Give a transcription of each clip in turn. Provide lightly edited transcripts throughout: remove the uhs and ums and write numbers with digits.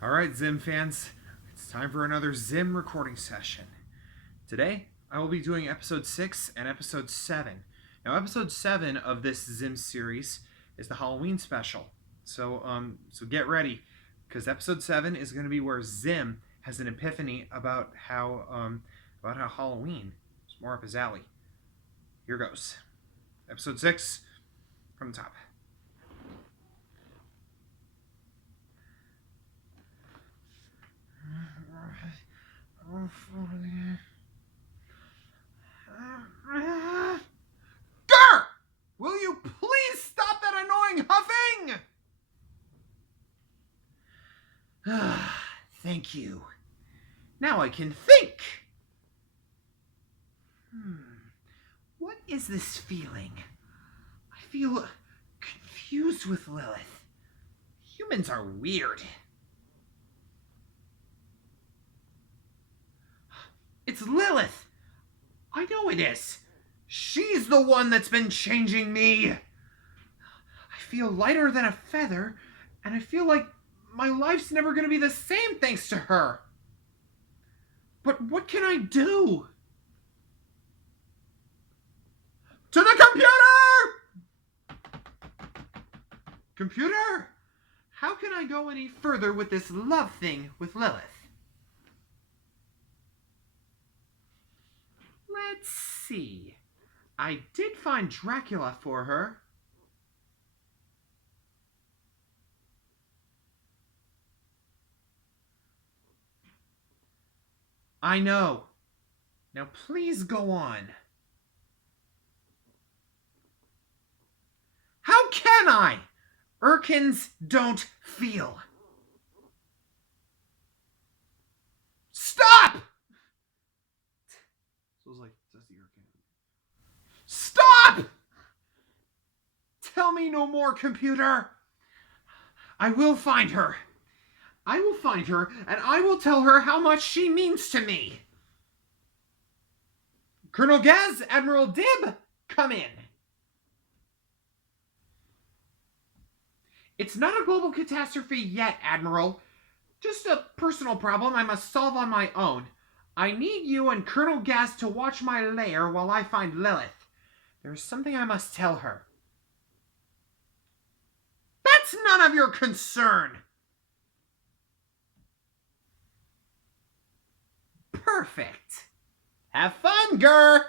All right, ZIM fans, it's time for another ZIM recording session. Today, I will be doing episode 6 and episode 7. Now, episode 7 of this ZIM series is the Halloween special. So get ready, because episode 7 is going to be where ZIM has an epiphany about how Halloween is more up his alley. Here goes. Episode 6 from the top. Grr! Will you please stop that annoying huffing? Thank you. Now I can think. What is this feeling? I feel confused with Lilith. Humans are weird. It's Lilith! I know it is. She's the one that's been changing me. I feel lighter than a feather, and I feel like my life's never going to be the same thanks to her. But what can I do? To the computer! Computer, how can I go any further with this love thing with Lilith? Let's see. I did find Dracula for her. I know. Now please go on. How can I? Urkins don't feel. Stop! So it's like, says the Urkin. Stop! Tell me no more, computer. I will find her. I will find her, and I will tell her how much she means to me. Colonel Gaz, Admiral Dib, come in. It's not a global catastrophe yet, Admiral. Just a personal problem I must solve on my own. I need you and Colonel Gaz to watch my lair while I find Lilith. There's something I must tell her. That's none of your concern! Perfect. Have fun, Gur!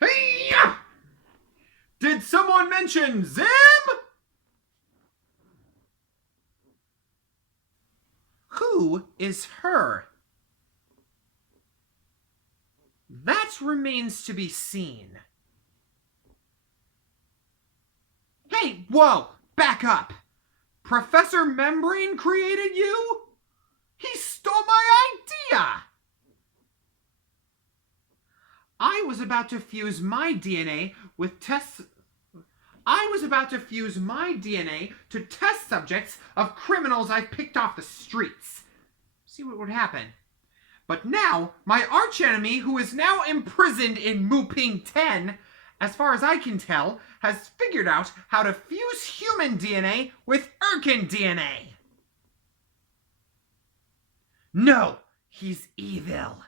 Hey-ya! Did someone mention ZIM? Who is her? That remains to be seen. Hey, whoa! Back up! Professor Membrane created you? He stole my idea! I was about to fuse my DNA to test subjects of criminals I picked off the streets. See what would happen. But now, my archenemy, who is now imprisoned in Muping 10, as far as I can tell, has figured out how to fuse human DNA with Urkin DNA. No, he's evil.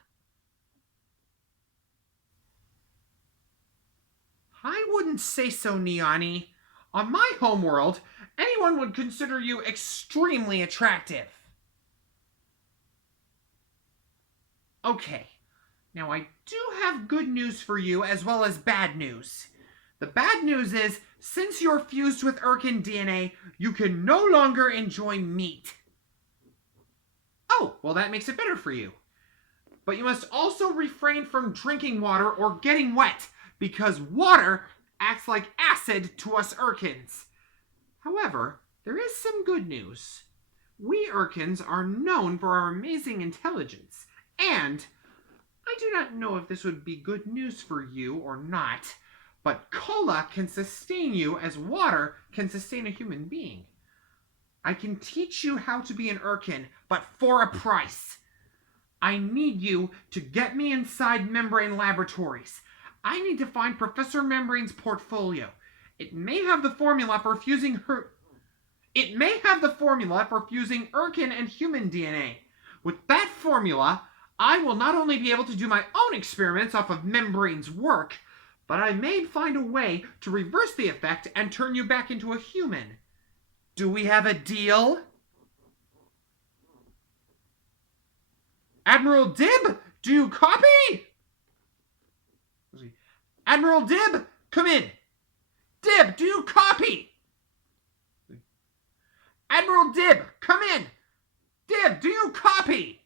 I wouldn't say so, Niani. On my homeworld, anyone would consider you extremely attractive. Okay, now I do have good news for you as well as bad news. The bad news is, since you're fused with Urkin DNA, you can no longer enjoy meat. Oh, well that makes it better for you. But you must also refrain from drinking water or getting wet, because water acts like acid to us Urkins. However, there is some good news. We Urkins are known for our amazing intelligence, and I do not know if this would be good news for you or not, but cola can sustain you as water can sustain a human being. I can teach you how to be an Urkin, but for a price. I need you to get me inside Membrane Laboratories. I need to find Professor Membrane's portfolio. It may have the formula for fusing Urkin and human DNA. With that formula, I will not only be able to do my own experiments off of Membrane's work, but I may find a way to reverse the effect and turn you back into a human. Do we have a deal? Admiral Dib, do you copy? Admiral Dib, come in. Dib, do you copy? Admiral Dib, come in. Dib, do you copy?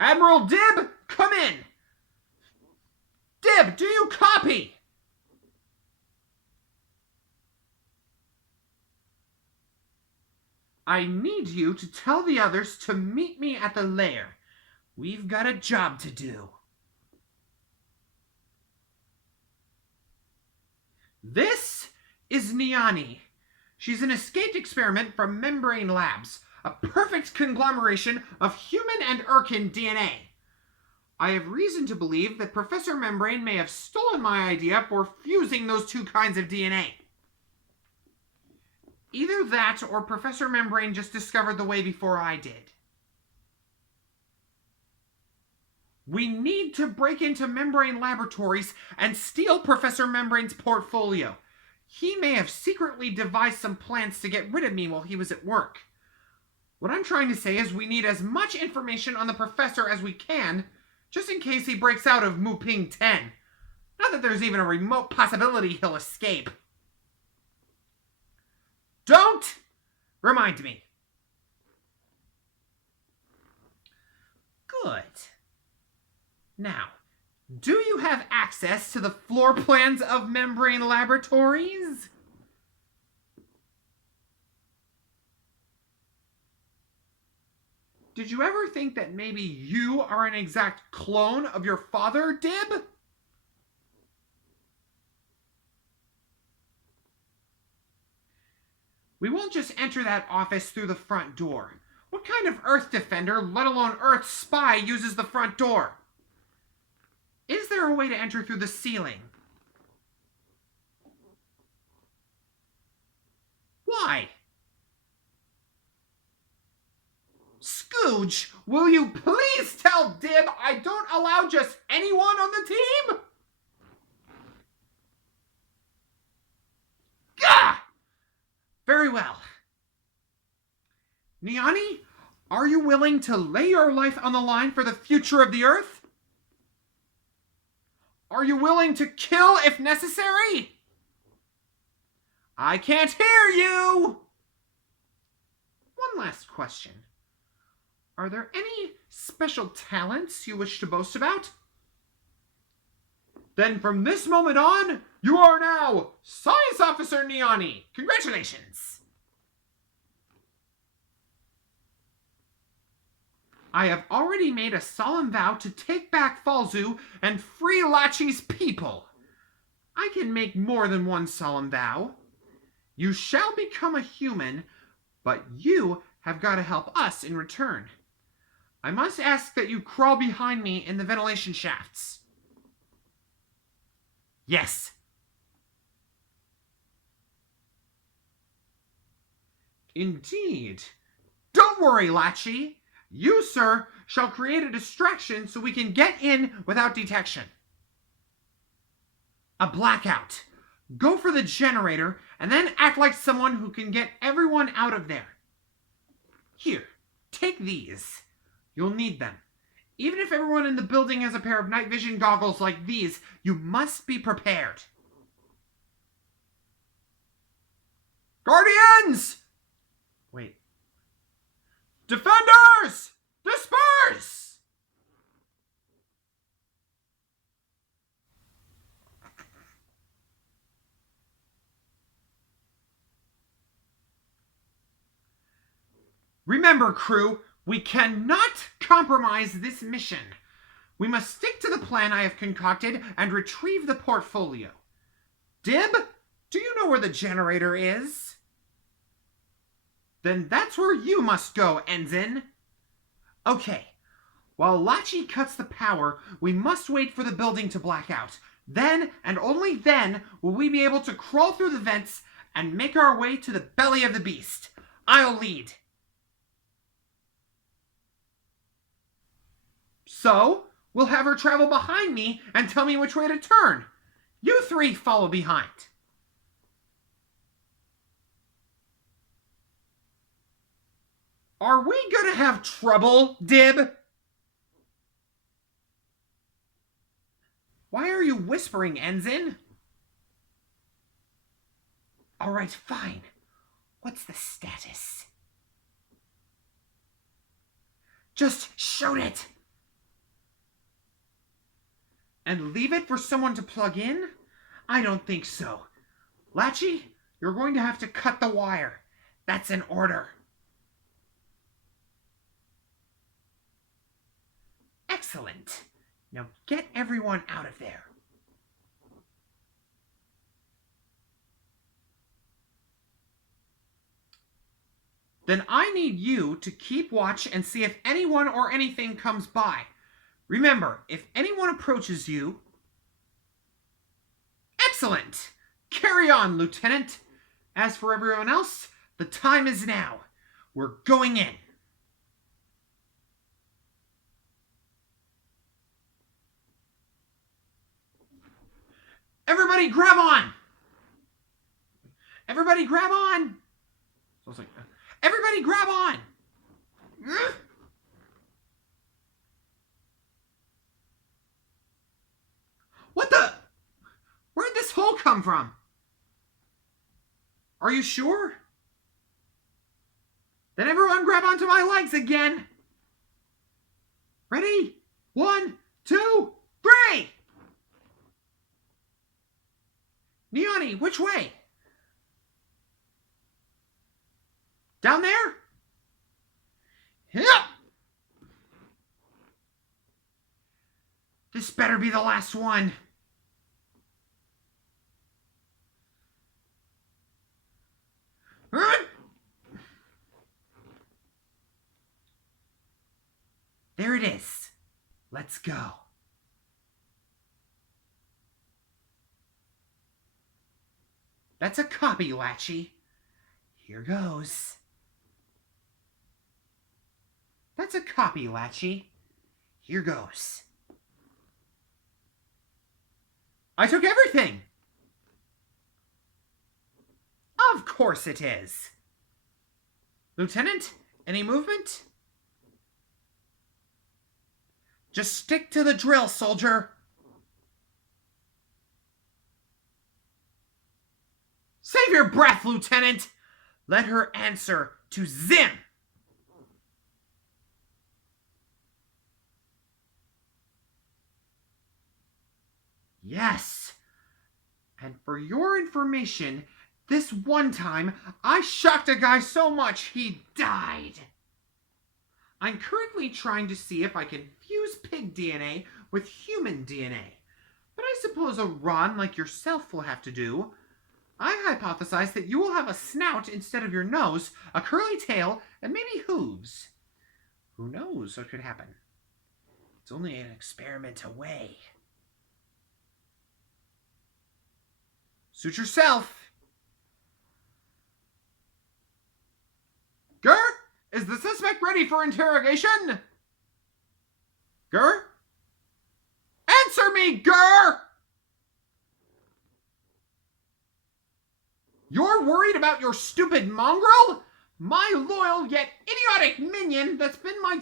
Admiral Dib, come in. Dib, do you copy? I need you to tell the others to meet me at the lair. We've got a job to do. This is Niani. She's an escaped experiment from Membrane Labs, a perfect conglomeration of human and Urkin DNA. I have reason to believe that Professor Membrane may have stolen my idea for fusing those two kinds of DNA. Either that or Professor Membrane just discovered the way before I did. We need to break into Membrane Laboratories and steal Professor Membrane's portfolio. He may have secretly devised some plans to get rid of me while he was at work. What I'm trying to say is we need as much information on the professor as we can, just in case he breaks out of Muping 10. Not that there's even a remote possibility he'll escape. Don't remind me. Good. Now, do you have access to the floor plans of Membrane Laboratories? Did you ever think that maybe you are an exact clone of your father, Dib? We won't just enter that office through the front door. What kind of Earth defender, let alone Earth spy, uses the front door? Is there a way to enter through the ceiling? Why? Scooge, will you please tell Dib I don't allow just anyone on the team? Gah! Very well. Niani, are you willing to lay your life on the line for the future of the Earth? Are you willing to kill if necessary? I can't hear you! One last question. Are there any special talents you wish to boast about? Then from this moment on, you are now Science Officer Niani. Congratulations! I have already made a solemn vow to take back Falzu and free Lachi's people. I can make more than one solemn vow. You shall become a human, but you have got to help us in return. I must ask that you crawl behind me in the ventilation shafts. Yes. Indeed. Don't worry, Lachi. You, sir, shall create a distraction so we can get in without detection. A blackout. Go for the generator and then act like someone who can get everyone out of there. Here, take these. You'll need them. Even if everyone in the building has a pair of night vision goggles like these, you must be prepared. Guardians! Wait. Defenders! Disperse! Remember, crew, we cannot compromise this mission. We must stick to the plan I have concocted and retrieve the portfolio. Dib, do you know where the generator is? Then that's where you must go, Ensign. Okay. While Lachi cuts the power, we must wait for the building to black out. Then, and only then, will we be able to crawl through the vents and make our way to the belly of the beast. I'll lead. So, we'll have her travel behind me and tell me which way to turn. You three follow behind. Are we gonna have trouble, Dib? Why are you whispering, Ensign? All right, fine. What's the status? Just shoot it! And leave it for someone to plug in? I don't think so. Lachi, you're going to have to cut the wire. That's an order. Excellent. Now get everyone out of there. Then I need you to keep watch and see if anyone or anything comes by. Remember, if anyone approaches you... Excellent! Carry on, Lieutenant. As for everyone else, the time is now. We're going in. Everybody grab on! Everybody grab on! So I was like, everybody grab on! What the? Where'd this hole come from? Are you sure? Then everyone grab onto my legs again. Ready? 1, 2, 3! Neoni, which way? Down there? Yep. This better be the last one. There it is. Let's go. That's a copy, Lachi. Here goes. That's a copy, Lachi. Here goes. I took everything. Of course it is. Lieutenant, any movement? Just stick to the drill, soldier. Save your breath, Lieutenant. Let her answer to ZIM. Yes. And for your information, this one time, I shocked a guy so much he died. I'm currently trying to see if I can fuse pig DNA with human DNA. But I suppose a Ron like yourself will have to do. I hypothesize that you will have a snout instead of your nose, a curly tail, and maybe hooves. Who knows what could happen? It's only an experiment away. Suit yourself. Gur, is the suspect ready for interrogation? Gur? Answer me, Gur! You're worried about your stupid mongrel? My loyal yet idiotic minion that's been my...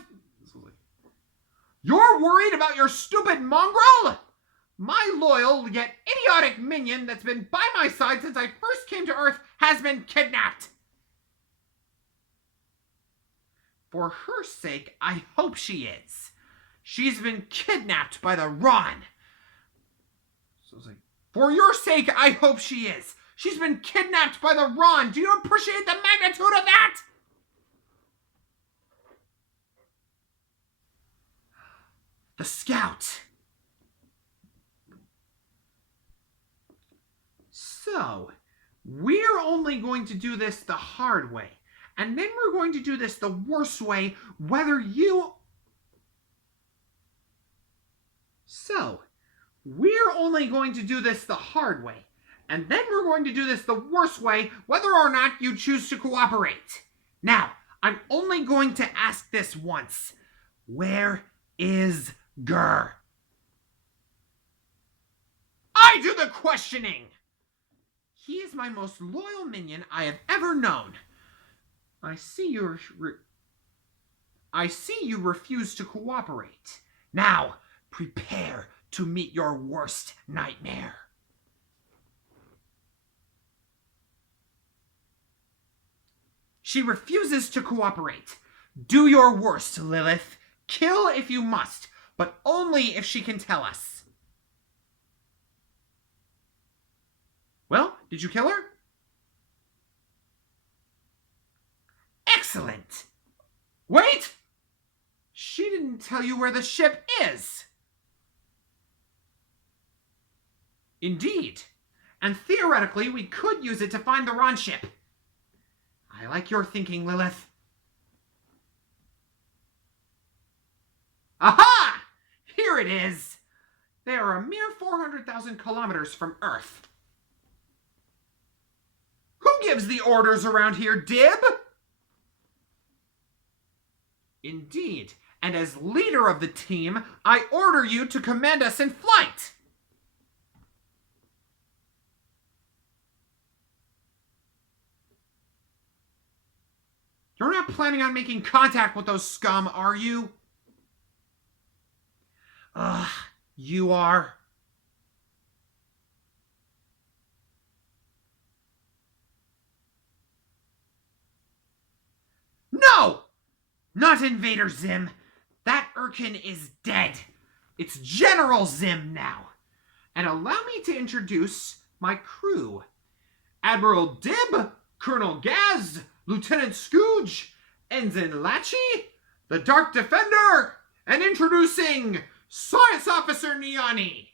You're worried about your stupid mongrel? My loyal yet idiotic minion that's been by my side since I first came to Earth has been kidnapped. For her sake, I hope she is. She's been kidnapped by the Ron. So it's like, for your sake, I hope she is. She's been kidnapped by the Ron. Do you appreciate the magnitude of that? The Scout. So, we're only going to do this the hard way. And then we're going to do this the worst way, whether you So, we're only going to do this the hard way. And then we're going to do this the worst way, whether or not you choose to cooperate. Now, I'm only going to ask this once. Where is Gur? I do the questioning! He is my most loyal minion I have ever known. I see you refuse to cooperate. Now, prepare to meet your worst nightmare. She refuses to cooperate. Do your worst, Lilith. Kill if you must, but only if she can tell us. Well, did you kill her? Excellent. Wait! She didn't tell you where the ship is. Indeed. And theoretically, we could use it to find the Ron ship. I like your thinking, Lilith. Aha! Here it is. They are a mere 400,000 kilometers from Earth. Who gives the orders around here, Dib? Indeed. And as leader of the team, I order you to command us in flight. You're not planning on making contact with those scum, are you? Ugh, you are. No! Not Invader Zim. That Urkin is dead. It's General Zim now. And allow me to introduce my crew. Admiral Dib, Colonel Gaz, Lieutenant Scooge, Ensign Latchy, the Dark Defender, and introducing Science Officer Niani.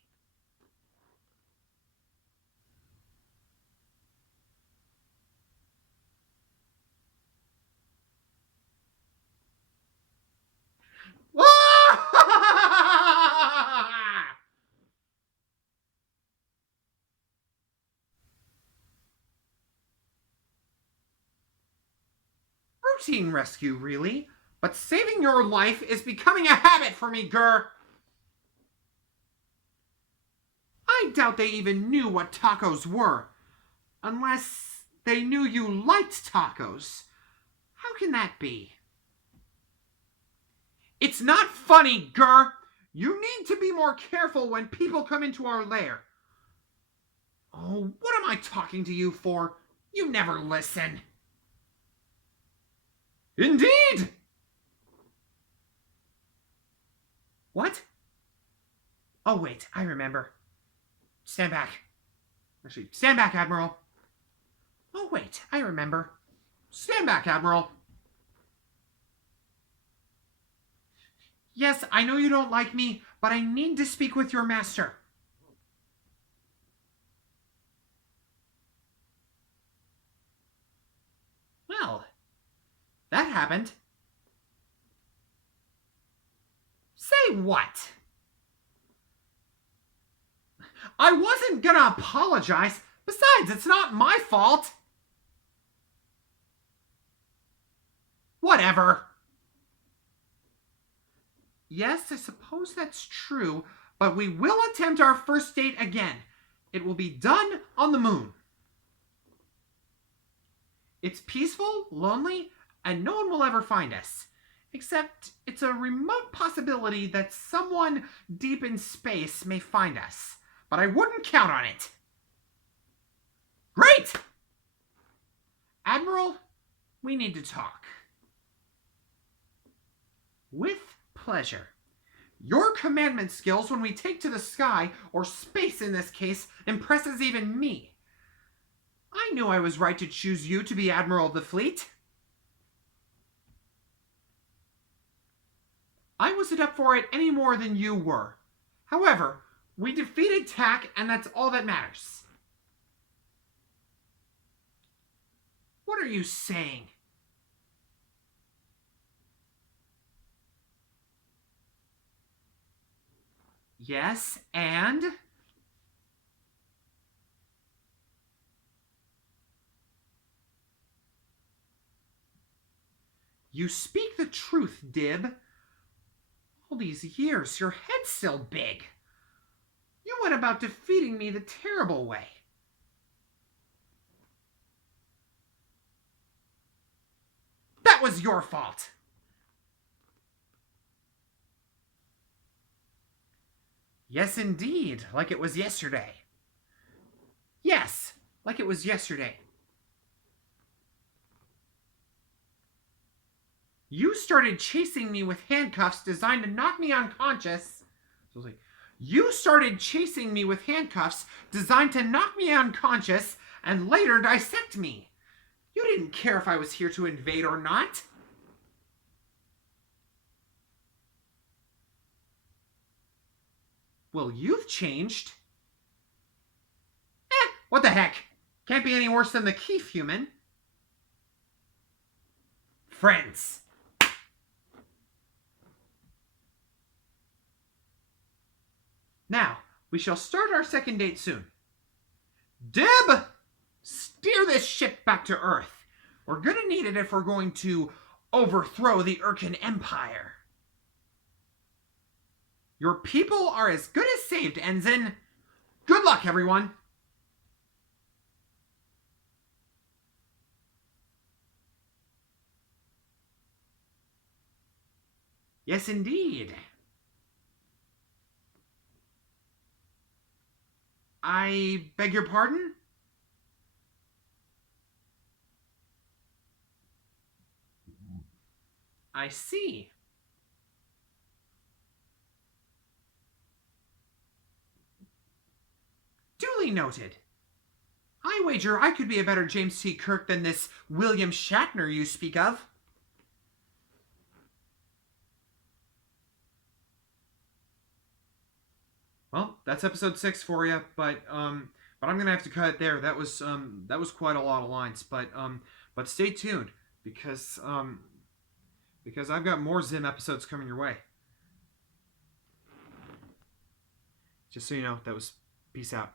Routine rescue, really. But saving your life is becoming a habit for me, Gur. I doubt they even knew what tacos were. Unless they knew you liked tacos. How can that be? It's not funny, Gur. You need to be more careful when people come into our lair. Oh, what am I talking to you for? You never listen. Indeed! What? Oh, wait, I remember. Stand back. Actually, stand back, Admiral. Oh, wait, I remember. Stand back, Admiral. Yes, I know you don't like me, but I need to speak with your master. Well, that happened. Say what? I wasn't gonna apologize. Besides, it's not my fault. Whatever. Yes, I suppose that's true, but we will attempt our first date again. It will be done on the moon. It's peaceful, lonely, and no one will ever find us. Except it's a remote possibility that someone deep in space may find us. But I wouldn't count on it. Great! Admiral, we need to talk. With pleasure. Your commandment skills when we take to the sky, or space in this case, impresses even me. I knew I was right to choose you to be Admiral of the fleet. I wasn't up for it any more than you were. However, we defeated TAC, and that's all that matters. What are you saying? Yes, and? You speak the truth, Dib. All these years, your head's still big. You went about defeating me the terrible way. That was your fault. Yes, indeed, like it was yesterday. Yes, like it was yesterday. You started chasing me with handcuffs designed to knock me unconscious. So I was like, you started chasing me with handcuffs designed to knock me unconscious and later dissect me. You didn't care if I was here to invade or not. Well, you've changed. What the heck? Can't be any worse than the Keith human. Friends. Now, we shall start our second date soon. Dib! Steer this ship back to Earth. We're gonna need it if we're going to overthrow the Urkin Empire. Your people are as good as saved, Ensign. Good luck, everyone. Yes, indeed. I beg your pardon? I see. Duly noted. I wager I could be a better James T. Kirk than this William Shatner you speak of. Well, that's episode 6 for you, but I'm gonna have to cut it there. That was quite a lot of lines, but stay tuned because I've got more ZIM episodes coming your way. Just so you know, that was peace out.